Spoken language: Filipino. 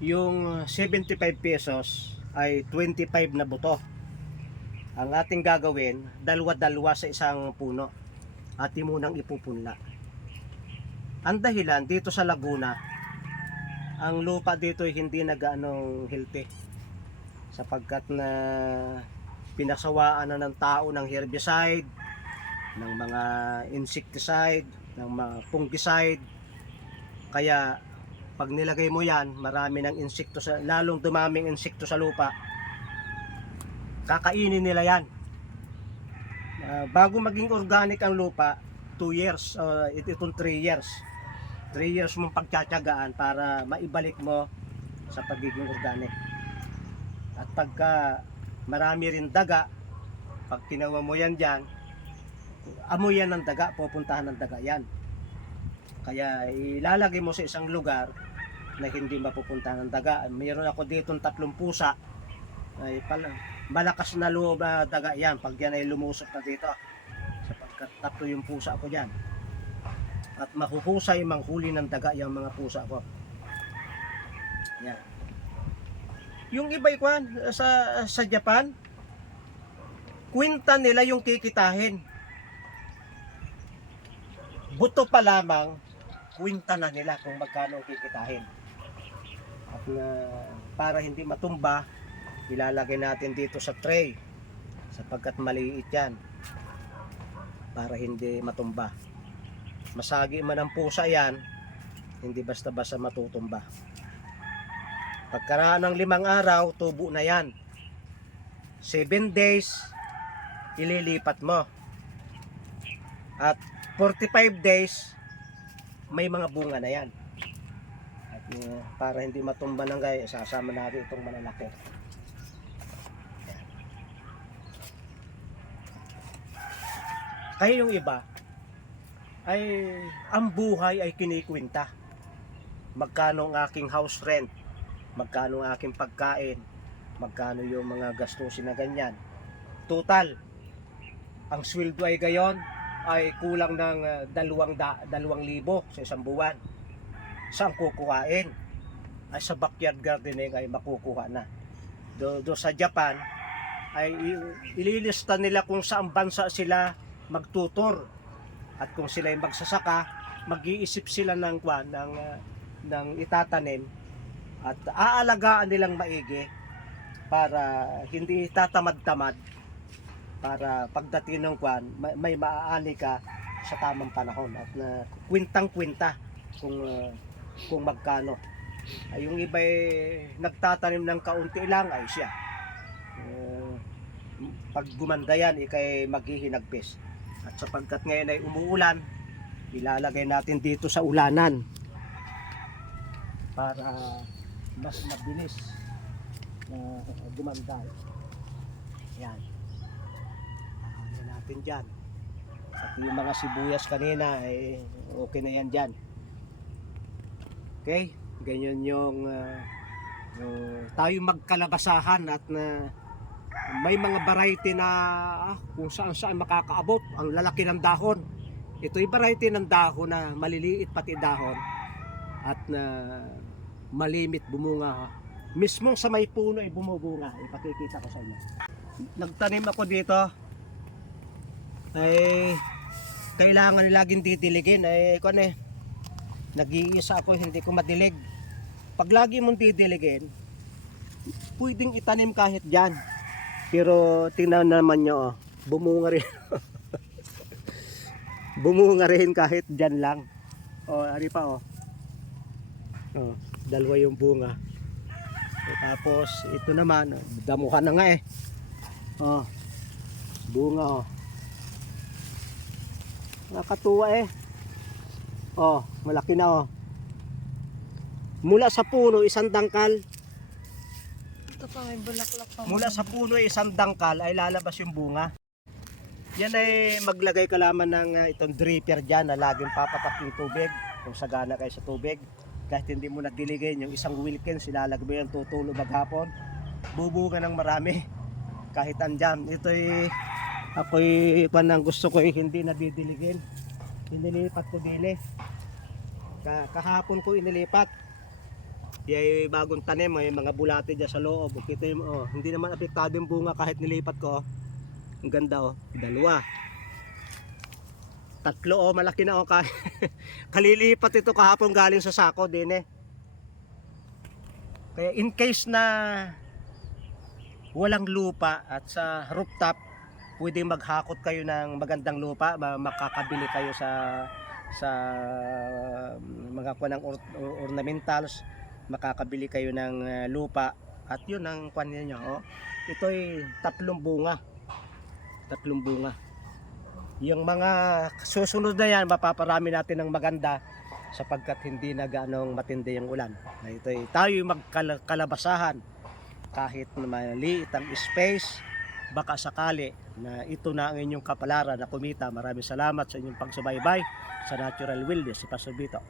Yung 75 pesos ay 25 na buto. Ang ating gagawin, dalawa-dalawa sa isang puno. Atin munang ipupunla. Ang dahilan dito sa Laguna, ang lupa dito ay hindi nagaanong healthy. Sapagkat na pinasawaan na ng tao ng herbicide, ng mga insecticide, ng mga fungicide. Kaya pag nilagay mo yan, marami ng insekto, lalong dumaming insekto sa lupa, kakainin nila yan. Bago maging organic ang lupa, 2 years, itong 3 years. 3 years mong pagtsatsagaan para maibalik mo sa pagiging organic. At pagka marami rin daga, pag kinawa mo yan dyan, amoy yan ng daga, pupuntahan ng daga yan. Kaya ilalagay mo sa isang lugar na hindi mapupuntahan ng daga. Mayroon ako dito 3 pusa, ay malakas na loob na daga yan pag yan ay lumusok na dito, sapagkat 3 yung pusa ko dyan. At mahuhusay manghuli ng daga yung mga pusa ko. Yan. Yung iba ikwan sa Japan, kwenta nila yung kikitahin. Buto pa lamang, kwenta na nila kung magkano kikitahin. At para hindi matumba, ilalagay natin dito sa tray, sapagkat maliit yan, para hindi matumba. Masagi man ang pusa yan, hindi basta-basta matutumba. Pagkaraan ng 5 araw, tubo na yan. 7 days, ililipat mo. At 45 days, may mga bunga na yan. At para hindi matumba ng gaya, sasama natin itong malalaki. Kaya yung iba, ay ang buhay ay kinikwenta. Magkano ang aking house rent, magkano ang aking pagkain, magkano yung mga gastusin na ganyan. Total, ang sweldo ay gayon ay kulang ng 2,000 sa isang buwan. Saan kukuhain? Ay sa backyard gardening ay makukuha na. Do sa Japan ay ililista nila kung saan bansa sila magtutor. At kung sila ay magsasaka, mag-iisip sila ng itatanim at aalagaan nilang maigi para hindi tatamad-tamad, para pagdating ng may maaani ka sa tamang panahon at kwintang-kwinta kung magkano. Ay, yung iba nagtatanim ng kaunti lang ay siya. Pag gumanda yan, ikay maghihinagpis. At sapagkat ngayon ay umuulan, ilalagay natin dito sa ulanan para mas mabilis na gumanda. Yan. Ano natin dyan. At yung mga sibuyas kanina, ay okay na yan dyan. Okay? Ganyan yung tayo magkalabasahan at may mga variety na kung saan makakaabot ang lalaki ng dahon. Ito'y variety ng dahon na maliliit pati dahon at malimit bumunga. Mismo sa may puno ay bumubunga. Ipakikita ko sa inyo. Nagtanim ako dito ay kailangan laging didiligin. Nag-iisa ako, hindi ko madilig. Pag lagi mong didiligin, pwedeng itanim kahit dyan. Pero tingnan naman nyo, bumunga rin. Bumunga rin kahit dyan lang. Ari pa dalawa yung bunga. Tapos ito naman, damuhan na nga bunga nakatuwa malaki na mula sa puno, isang dangkal. Ito pa, may bulaklak pa. Mula sa puno isang dangkal ay lalabas yung bunga. Yan ay maglagay ka lamang ng itong dripper dyan na laging papatak yung tubig kung sagana kayo sa tubig. Kahit hindi mo nadiligin yung isang Wilkins, ilalagay mo yan tutulo maghapon, bubunga ng marami kahit andyan. Ako'y gusto ko hindi nadidiligin, inilipat ko dili. Kahapon ko inilipat. Yung bagong tanim, may mga bulate dyan sa loob. Kita mo, hindi naman apektado yung bunga kahit nilipat ko. Ang ganda dalawa. Tatlo malaki na kalilipat ito kahapon galing sa sako din eh. Kaya in case na walang lupa at sa rooftop, pwedeng maghakot kayo ng magandang lupa, makakabili kayo sa mga kuha ng ornamentals, makakabili kayo ng lupa at yun ang kuha niyo. Ito ay tatlong bunga. Yung mga susunod na yan, mapaparami natin ng maganda sapagkat hindi na ganong matindi yung ulan. Ito ay tayo magkalabasahan kahit na maliit ang space, baka sakali na ito na ang inyong kapalaran na kumita. Maraming salamat sa inyong pagsubaybay sa Natural Wilderness si Pastor Vito.